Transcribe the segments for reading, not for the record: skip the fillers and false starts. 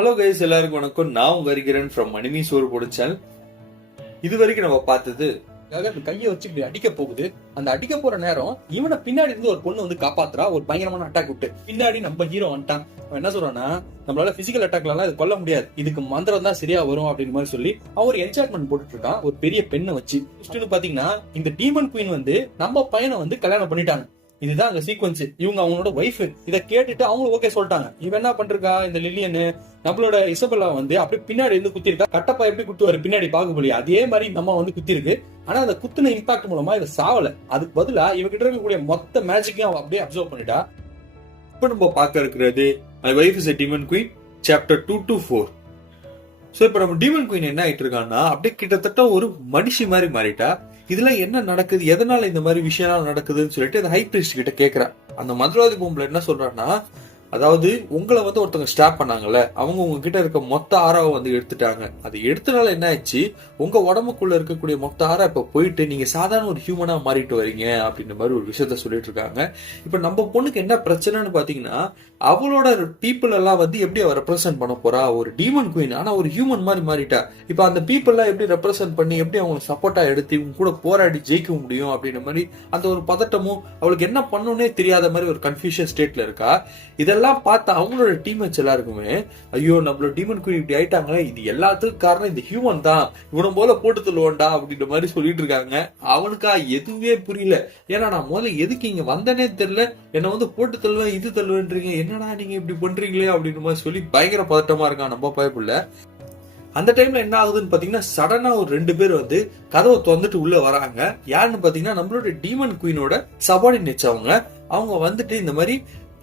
Hello guys, எல்லாருக்கும் வணக்கம். நான் உங்க ஹரிகிரன் ஃப்ரம் மணிமி சோறு போடு சேனல். இது வரைக்கும் நம்ம பார்த்தது அந்த கையை வச்சு இப்படி அடிக்க போகுது. அந்த அடிக்க போற நேரம் இவனை பின்னாடி இருந்து ஒரு பொண்ணு வந்து காப்பாத்துறா. ஒரு பயங்கரமான அட்டாக் விட்டு பின்னாடி நம்ம ஹீரோ வந்துட்டான். அவன் என்ன சொல்றான்னா, நம்மளால பிசிக்கல் அட்டாக்ல எல்லாம் இது கொல்ல முடியாது, இதுக்கு மந்திரம் தான் சரியா வரும் அப்படின்னு மாதிரி சொல்லி அவன் ஒரு என்சார்ட்மெண்ட் போட்டுட்டு இருக்கான் ஒரு பெரிய பெண்ணை வச்சு. பாத்தீங்கன்னா இந்த டீமன் குயின் வந்து நம்ம பையனை வந்து கல்யாணம் பண்ணிட்டாங்க. இதுதான் அங்க சீக்வன்ஸ். இவங்க அவங்களோட ஒய்ஃப் இதை கேட்டுட்டு அவங்களும் ஓகே சொல்லிட்டாங்க. இவன் என்ன பண்றா, இந்த லில்லியனு நம்மளோட இசபெல்லா வந்து அப்படியே பின்னாடி இருந்து குத்திருக்கா. கட்டப்பா எப்படி குத்துவாரு பின்னாடி பாகுபலி, அதே மாதிரி நம்ம வந்து குத்திருக்கு. ஆனா அந்த குத்துன இம்பாக்ட் மூலமா இவ சாவல. அதுக்கு பதிலா இவகிட்ட இருக்கக்கூடிய மொத்த மேஜிக்கையும் அவ அப்படியே அப்சர்வ் பண்ணிட்டா. இப்ப நம்ம பார்க்க இருக்கிறது my wife is a demon queen chapter 2 to 4. So இப்ப நம்ம டீமன் குயின் என்ன ஆயிட்டு இருக்கான்னா, அப்படியே கிட்டத்தட்ட ஒரு மனுஷி மாதிரி மாறிட்டா. இதுல என்ன நடக்குது, எதனால இந்த மாதிரி விஷயம் நடக்குதுன்னு சொல்லிட்டு அந்த ஹை பிரிஸ்ட் கிட்ட கேக்குறா. அந்த மந்திரவாதி பொம்பளை என்ன சொல்றான்னா, அதாவது உங்களை வந்து ஒருத்தவங்க ஸ்டாப் பண்ணாங்கல்ல, அவங்க உங்ககிட்ட இருக்க மொத்த ஆறாவை வந்து எடுத்துட்டாங்க. அது எடுத்தனால என்ன ஆச்சு, உங்க உடம்புக்குள்ள இருக்கக்கூடிய மொத்த ஆறா இப்ப போயிட்டு நீங்க சாதாரண ஒரு ஹியூமனா மாறிட்டு வரீங்க அப்படின்ற மாதிரி ஒரு விஷயத்த சொல்லிட்டு இருக்காங்க. இப்ப நம்ம பொண்ணுக்கு என்ன பிரச்சனைன்னு பாத்தீங்கன்னா, அவளோட பீப்புள் எல்லாம் வந்து எப்படி அவ ரெப்ரசென்ட் பண்ண போறா, ஒரு டீமன் குயின் ஆனா ஒரு ஹியூமன் மாதிரி மாறிட்டா. இப்ப அந்த பீப்புள் எல்லாம் எப்படி ரெப்ரசென்ட் பண்ணி எப்படி அவங்க சப்போர்ட்டா எடுத்து இவங்க கூட போராடி ஜெயிக்க முடியும் அப்படின்ற மாதிரி அந்த ஒரு பதட்டமும், அவளுக்கு என்ன பண்ணுன்னே தெரியாத மாதிரி ஒரு கன்ஃபியூஷன் ஸ்டேட்ல இருக்கா. இதெல்லாம் பார்த்து அவங்களோட டீம்மேட்ஸ் எல்லாருக்குமே, ஐயோ நம்மளோட டீமன் குயின் இப்படி ஆயிட்டாங்களே, இது எல்லாத்துக்கும் காரணம் இந்த ஹியூமன் தான், இவனை போல போட்டு தள்ளுவோண்டா அப்படின்ற மாதிரி சொல்லிட்டு இருக்காங்க. அவனுக்கா எதுவுமே புரியல. ஏன்னா நான் முதல்ல எதுக்கு இங்க வந்தனே தெரியல, என்ன வந்து போட்டு தள்ளுவேன் இது தள்ளுவேன்றீங்க, என்னடா நீங்க இப்படி பண்றீங்களே அப்படின்ற மாதிரி சொல்லி பயங்கர பதட்டமா இருக்கான் நம்ம பயப்புள்ள. அந்த டைம்ல என்ன ஆகுதுன்னு பாத்தீங்கன்னா, சடனா ஒரு 2 பேர் வந்து கதவை திறந்துட்டு உள்ள வராங்க. யாருன்னு பாத்தீங்கன்னா, நம்மளோட டீமன் குயினோட சபார்டினேட்ஸ். அவங்க வந்துட்டு இந்த மாதிரி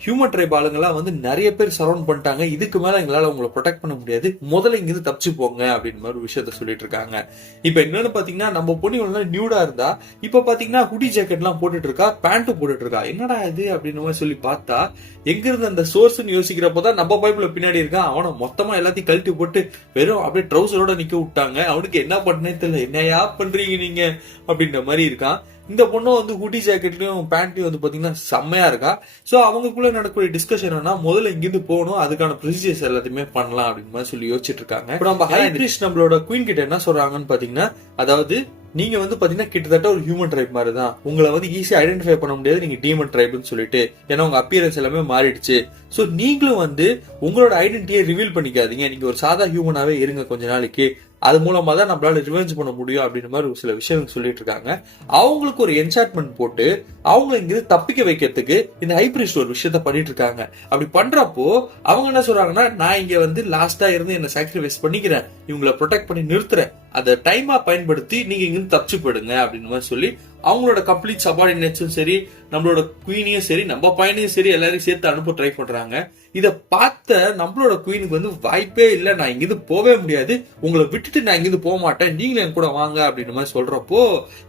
ஹியூமன் ட்ரைப் ஆளுங்கெல்லாம் வந்து நிறைய பேர் சரௌண்ட் பண்ணிட்டாங்க, இதுக்கு மேல எங்களால உங்களை ப்ரொடெக்ட் பண்ண முடியாது, முதல்ல இங்கிருந்து தப்பிச்சு போங்க அப்படின்னு மாதிரி ஒரு விஷயத்த சொல்லிட்டு இருக்காங்க. இப்ப என்னன்னு பாத்தீங்கன்னா, நம்ம பொண்ணு நியூடா இருந்தா, இப்ப பாத்தீங்கன்னா ஹுடி ஜாக்கெட் எல்லாம் போட்டுட்டு இருக்கா, பேண்ட்டும் போட்டுட்டு இருக்கா. என்னடா இது அப்படின்னு மாதிரி சொல்லி பார்த்தா, எங்க இருந்து அந்த சோர்ஸ்ன்னு யோசிக்கிறப்போதான் நம்ம பைப்ல பின்னாடி இருக்கான். அவனை மொத்தமா எல்லாத்தையும் கழட்டி போட்டு வெறும் அப்படியே ட்ரௌசரோட நிக்க விட்டாங்க. அவனுக்கு என்ன பண்ணனே தெரியல, என்னையா பண்றீங்க நீங்க அப்படின்ற மாதிரி இருக்கான். இந்த பொண்ணும் வந்து ஹுடி ஜாக்கெட்லயும் பேண்ட்லயும் வந்து பாத்தீங்கன்னா செம்மையா இருக்கா. சோ அவங்களுக்குள்ள நடக்கக்கூடிய டிஸ்கஷன் என்ன, முதல்ல இங்கிருந்து போகணும், அதுக்கான ப்ரொசீஜர்ஸ் எல்லாத்தையுமே பண்ணலாம் அப்படின்னு மாதிரி சொல்லி யோசிச்சுட்டு இருக்காங்க. இப்போ நம்ம ஹை பிரிஸ்ட் நம்மளோட குயின் கிட்ட என்ன சொல்றாங்கன்னு பாத்தீங்கன்னா, அதாவது நீங்க வந்து பாத்தீங்கன்னா கிட்டத்தட்ட ஒரு ஹியூமன் ட்ரைப் மாதிரி தான், உங்களை வந்து ஈஸியா ஐடென்டிஃபை பண்ண முடியாது, நீங்க டீமன் ட்ரைப்னு சொல்லிட்டு, ஏன்னா உங்க அப்பியரன்ஸ் எல்லாமே மாறிடுச்சு. சோ நீங்களும் வந்து உங்களோட ஐடென்டிட்டியை ரிவீல் பண்ணிக்காதீங்க, நீங்க ஒரு சாதா ஹியூமனாவே இருங்க கொஞ்ச நாளைக்கு, அது மூலமா தான் நம்மளால ரிவெஞ்ச் பண்ண முடியும் அப்படின்ற மாதிரி ஒரு சில விஷயங்கள் சொல்லிட்டு இருக்காங்க. அவங்களுக்கு ஒரு என்சார்ட்மெண்ட் போட்டு அவங்க இங்கிருந்து தப்பிக்க வைக்கிறதுக்கு இந்த ஹைபிரிஸ்ட் ஒரு விஷயத்த பண்ணிட்டு இருக்காங்க. அப்படி பண்றப்போ அவங்க என்ன சொல்றாங்கன்னா, நான் இங்க வந்து லாஸ்டா இருந்து என்ன சாக்ரிஃபைஸ் பண்ணிக்கிறேன், இவங்களை ப்ரொடெக்ட் பண்ணி நிறுத்துறேன், அதை டைமா பயன்படுத்தி நீங்க இங்கிருந்து தப்பிச்சு போயிடுங்க அப்படின்னு மாதிரி சொல்லி அவங்களோட கம்ப்ளீட் சபார்டினேட்ஸும் சரி, நம்மளோட குயினையும் சரி, நம்ம பையனையும் சரி, எல்லாரையும் சேர்த்து அனுப்ப ட்ரை பண்றாங்க. இதை பார்த்த நம்மளோட குயினுக்கு வந்து வாய்ப்பே இல்லை, நான் இங்கிருந்து போவே முடியாது, உங்களை விட்டுட்டு நான் இங்கிருந்து போக மாட்டேன், நீங்களும் என் கூட வாங்க அப்படின்ற மாதிரி சொல்றப்போ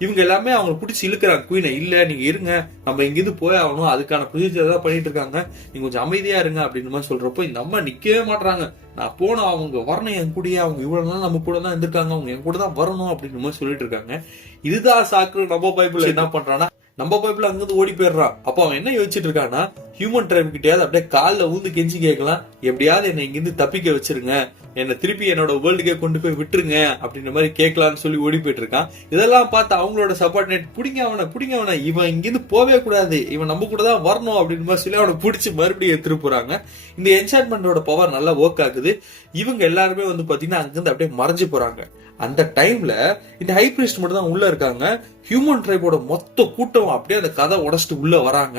இவங்க எல்லாமே அவங்க பிடிச்சி இழுக்கிறாங்க குயினை. இல்ல நீங்க இருங்க, நம்ம இங்கிருந்து போய் ஆகணும், அதுக்கான ப்ரொசீஜர் தான் பண்ணிட்டு இருக்காங்க, நீங்க கொஞ்சம் அமைதியா இருங்க அப்படின்ற மாதிரி சொல்றப்போ இந்த அம்மா நிக்கவே மாட்டாங்க. நான் போன அவங்க வரணும் என் கூடயே, அவங்க இவ்வளவு நாள் நம்ம கூட தான் இருந்திருக்காங்க, அவங்க என் கூட தான் வரணும் அப்படின்ற மாதிரி சொல்லிட்டு இருக்காங்க. இதுதான் சாக்கு. நம்ம பைபிள் என்ன பண்றான்னா, நம்ம பைபிள் அங்கிருந்து ஓடி போயிடுறான். அப்ப அவன் என்ன யோசிச்சுட்டு இருக்கான்னா, ஹியூமன் ட்ரைப் கிட்டயாவது அப்படியே காலில் ஊந்து கெஞ்சி கேட்கலாம், எப்படியாவது என்னை இங்கிருந்து தப்பிக்க வச்சிருங்க, என்னை திருப்பி என்னோட வேர்ல்டுக்கே கொண்டு போய் விட்டுருங்க அப்படின்ற மாதிரி கேட்கலான்னு சொல்லி ஓடி போயிட்டு இருக்கான். இதெல்லாம் பார்த்து அவங்களோட சப்பார்டினேட், பிடிங்க அவனை, இவன் இங்கிருந்து போவே கூடாது, இவன் நம்ம கூட தான் வரணும் அப்படின்னு மாதிரி சொல்லி அவனை பிடிச்சி மறுபடியும் எடுத்துட்டு போறாங்க. இந்த என்சார்ட்மெண்டோட பவர் நல்லா ஒர்க் ஆகுது. இவங்க எல்லாருமே வந்து பாத்தீங்கன்னா அங்கிருந்து அப்படியே மறைஞ்சு போறாங்க. அந்த டைம்ல இந்த ஹை பிரிஸ்ட் மட்டும் தான் உள்ள இருக்காங்க. ஹியூமன் ட்ரைபோட மொத்த கூட்டம் அப்படியே அந்த கதை உடைச்சிட்டு உள்ள வராங்க.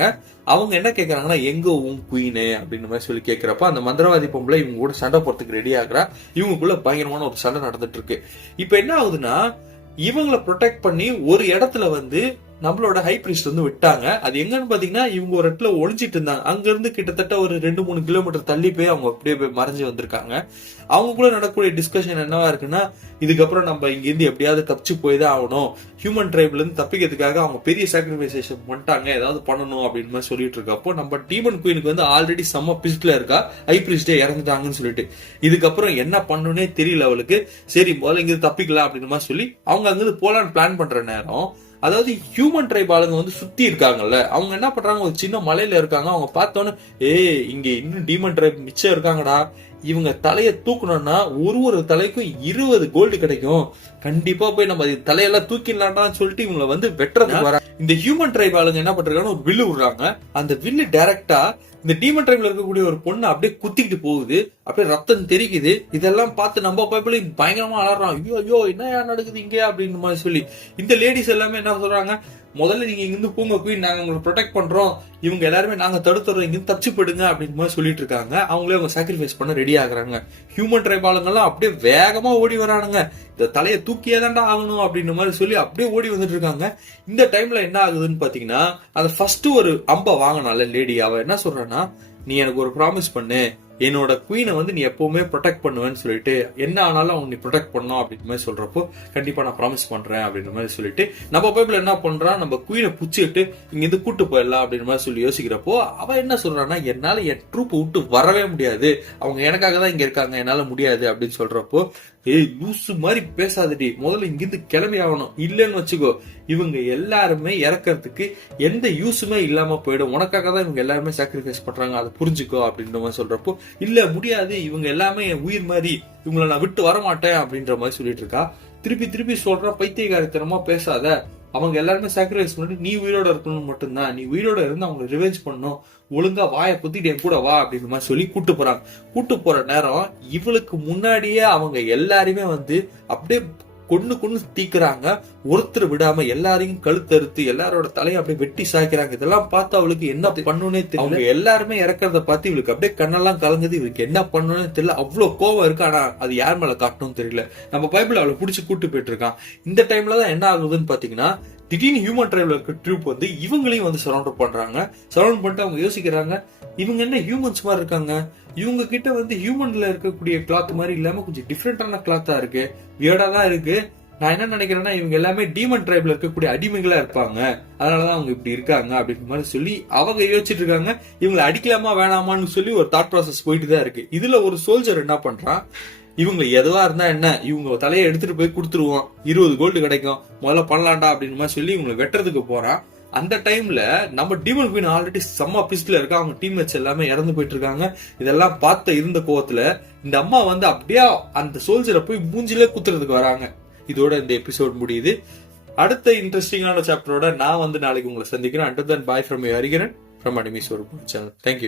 அவங்க என்ன கேக்குறாங்கன்னா, எங்க உன் குயினு அப்படின்னு மாதிரி சொல்லி கேக்குறப்ப அந்த மந்திரவாதி பொம்பளை இவங்க கூட சண்டை போறதுக்கு ரெடி ஆகுறா. இவங்களுக்குள்ள பயங்கரமான ஒரு சண்டை நடந்துட்டு இருக்கு. இப்ப என்ன ஆகுதுன்னா, இவங்களை ப்ரொடெக்ட் பண்ணி ஒரு இடத்துல வந்து நம்மளோட ஹை பிரிஸ்ட் வந்து விட்டாங்க. அது எங்கன்னு பாத்தீங்கன்னா, இவங்க ஒரு இடத்துல ஒளிஞ்சிட்டு இருந்தாங்க. அங்க இருந்து கிட்டத்தட்ட ஒரு 2-3 கிலோமீட்டர் தள்ளி போய் அவங்க அப்படியே போய் மறைஞ்சு வந்திருக்காங்க. அவங்களுக்குள்ள நடக்கக்கூடிய டிஸ்கஷன் என்னவா இருக்குன்னா, இதுக்கப்புறம் நம்ம இங்க இருந்து எப்படியாவது தப்பிச்சு போய் தான் ஆகணும், ஹியூமன் ட்ரைப்ல இருந்து தப்பிக்கிறதுக்காக அவங்க பெரிய சாக்ரிஃபைசேஷன் பண்ணிட்டாங்க, ஏதாவது பண்ணணும் அப்படின்னு மாதிரி சொல்லிட்டு இருக்கப்போ நம்ம டீமன் குயினுக்கு வந்து ஆல்ரெடி செம்ம பிஸ்ட்ல இருக்கா, ஹை பிரிஸ்டே இறந்துட்டாங்கன்னு சொல்லிட்டு. இதுக்கப்புறம் என்ன பண்ணணும்னே தெரியல அவளுக்கு. சரி முதல்ல இங்கிருந்து தப்பிக்கலாம் அப்படின்னு மாதிரி சொல்லி அவங்க அங்கிருந்து போலான்னு பிளான் பண்ற நேரம், அதாவது ஹியூமன் ட்ரைப் ஆளுங்க வந்து சுத்தி இருக்காங்கல்ல, அவங்க என்ன பண்றாங்க, ஒரு சின்ன மலையில இருக்காங்க. அவங்க பார்த்தோன்னு, இங்க இன்னும் டீமன் ட்ரைப் மிச்சம் இருக்காங்கடா, இவங்க தலையை தூக்கணும்னா ஒரு தலைக்கும் 20 கோல்டு கிடைக்கும், கண்டிப்பா போய் நம்ம தலையெல்லாம் தூக்கிடலாம்டான்னு சொல்லிட்டு இவங்களை வந்து வெட்டுறதுக்கு வர இந்த ஹியூமன் ட்ரைப் ஆளுங்க என்ன பண்றாங்கன்னா ஒரு வில்லு விடுறாங்க. அந்த வில்லு டைரக்டா இந்த டீமன் ட்ரைப்ல இருக்கக்கூடிய ஒரு பொண்ணு அப்படியே குத்திக்கிட்டு போகுது, அப்படியே ரத்தம் தெரிக்குது. இதெல்லாம் பார்த்து நம்ம பைப்பிள் பயங்கரமா அலறான், ஐயோ ஐயோ என்ன நடக்குது இங்க அப்படின்னு மாதிரி சொல்லி. இந்த லேடிஸ் எல்லாமே என்ன சொல்றாங்க, முதல்ல நீங்க இங்கிருந்து போங்க குயின், நாங்க உங்களை ப்ரொடெக்ட் பண்றோம், இவங்க எல்லாருமே நாங்க தடுத்துறோம், இங்கிருந்து தப்பிச்சு போயிடுங்க அப்படின்னு மாதிரி சொல்லிட்டு இருக்காங்க. அவங்களே அவங்க சாக்ரிஃபைஸ் பண்ண ரெடி ஆகுறாங்க. ஹியூமன் ட்ரைப் ஆளுங்கெல்லாம் அப்படியே வேகமா ஓடி வரானுங்க, இந்த தலையை தூக்கியே தாண்டா ஆகணும் அப்படின்னு மாதிரி சொல்லி அப்படியே ஓடி வந்துட்டு இருக்காங்க. இந்த டைம்ல என்ன ஆகுதுன்னு பாத்தீங்கன்னா, அந்த ஃபர்ஸ்ட் ஒரு அம்பை வாங்கினால லேடி, அவ என்ன சொல்றான்னா, நீ எனக்கு ஒரு ப்ராமிஸ் பண்ணு, என்னோட குயினை வந்து நீ எப்பவுமே ப்ரொடெக்ட் பண்ணுவேன்னு சொல்லிட்டு, என்ன ஆனாலும் அவங்க நீ ப்ரொடெக்ட் பண்ணணும் அப்படின்னு மாதிரி சொல்றப்போ, கண்டிப்பா நான் ப்ராமிஸ் பண்றேன் அப்படின்ற மாதிரி சொல்லிட்டு நம்ம பைபிள் என்ன பண்றான், நம்ம குயினை புடிச்சிட்டு இங்க இருந்து கூட்டு போயிடலாம் அப்படின்னு மாதிரி சொல்லி யோசிக்கிறப்போ, அவ என்ன சொல்றான்னா, என்னால என் ட்ரூப் விட்டு வரவே முடியாது, அவங்க எனக்காக தான் இங்க இருக்காங்க, என்னால முடியாது அப்படின்னு சொல்றப்போ, ஏய் லூசு மாதிரி பேசாதடி, முதல்ல இங்கிருந்து கிளம்பி ஆகணும், இல்லன்னு வச்சுக்கோ இவங்க எல்லாருமே இறக்கிறதுக்கு எந்த யூஸுமே இல்லாம போயிடும், உனக்காக தான் இவங்க எல்லாருமே சாக்ரிஃபைஸ் பண்றாங்க, அதை புரிஞ்சுக்கோ அப்படின்ற மாதிரி சொல்றப்போ, இல்ல முடியாது, இவங்க எல்லாமே என் உயிர் மாதிரி, இவங்களை நான் விட்டு வர மாட்டேன் அப்படின்ற மாதிரி சொல்லிட்டு இருக்கா. திருப்பி சொல்ற, பைத்தியகாரத்தனமா பேசாத, அவங்க எல்லாருமே சாக்ரிஃபைஸ் பண்ணிட்டு நீ உயிரோட இருக்கணும் மட்டும்தான், நீ உயிரோட இருந்து அவங்களை ரிவெஞ்ச் பண்ணணும், ஒழுங்கா வாயை புத்திட்டு என் கூட வா அப்படின்னு மாதிரி சொல்லி கூட்டு போறாங்க. கூட்டு போற நேரம் இவளுக்கு முன்னாடியே அவங்க எல்லாருமே வந்து அப்படியே கொன்னு தீக்குறாங்க, ஒருத்தர் விடாம எல்லாரையும் கழுத்தறுத்து எல்லாரோட தலையை அப்படியே வெட்டி சாய்க்கிறாங்க. இதெல்லாம் பார்த்து அவளுக்கு என்ன பண்ணுனே தெரியல. அவங்க எல்லாருமே இறக்கிறத பார்த்து இவளுக்கு அப்படியே கண்ணெல்லாம் கலங்குது, இவளுக்கு என்ன பண்ணுனே தெரியல, அவ்வளவு கோவம் இருக்கு. ஆனா அது யார் மேல காட்டணும் தெரியல. நம்ம பைபிள் அவளை புடிச்சு கூட்டு போயிட்டு இருக்கான். இந்த டைம்ல தான் என்ன ஆகுதுன்னு பாத்தீங்கன்னா, திடீர்னு ஹியூமன் ட்ரைப்ல இருக்க ட்ரூப் வந்து இவங்களையும் வந்து சரௌண்ட் பண்றாங்க. சரௌண்ட் பண்ணிட்டு அவங்க யோசிக்கிறாங்க, இவங்க என்ன ஹியூமன்ஸ் மாதிரி இருக்காங்க, இவங்க கிட்ட வந்து ஹியூமன்ல இருக்கக்கூடிய கிளாத் மாதிரி இல்லாம கொஞ்சம் டிஃப்ரெண்டான கிளாத்தா இருக்கு, வியர்டா தான் இருக்கு. நான் என்ன நினைக்கிறேன்னா, இவங்க எல்லாமே டீமன் ட்ரைப்ல இருக்கக்கூடிய அடிமைகளா இருப்பாங்க, அதனாலதான் அவங்க இப்படி இருக்காங்க அப்படின்னு மாதிரி சொல்லி அவங்க யோசிச்சுட்டு இருக்காங்க. இவங்களை அடிக்கலாமா வேணாமான்னு சொல்லி ஒரு தாட் ப்ராசஸ் போயிட்டு தான் இருக்கு. இதுல ஒரு சோல்ஜர் என்ன பண்றான், இவங்க எதுவா இருந்தா என்ன, இவங்க தலையை எடுத்துட்டு போய் கொடுத்துருவோம், 20 கோல்டு கிடைக்கும், முதல்ல பண்ணலாம்டா அப்படின்னு மாதிரி சொல்லி இவங்களை வெட்டுறதுக்கு போறான். அந்த டைம்ல நம்ம டீமன் குயின் ஆல்ரெடி செம்ம பிஸ்ட்ல இருக்கா, அவங்க டீம்மேட்ஸ் எல்லாமே இறந்து போயிட்டு இருக்காங்க. இதெல்லாம் பார்த்த இருந்த கோவத்துல இந்த அம்மா வந்து அப்படியே அந்த சோல்ஜரை போய் மூஞ்சிலே குத்துறதுக்கு வராங்க. இதோட இந்த எபிசோட் முடியுது. அடுத்த இன்ட்ரெஸ்டிங்கான சாப்டரோட நான் வந்து நாளைக்கு உங்களை சந்திக்கிறேன். Until then, bye from your Hariharan from Anime's World Channel. Thank you.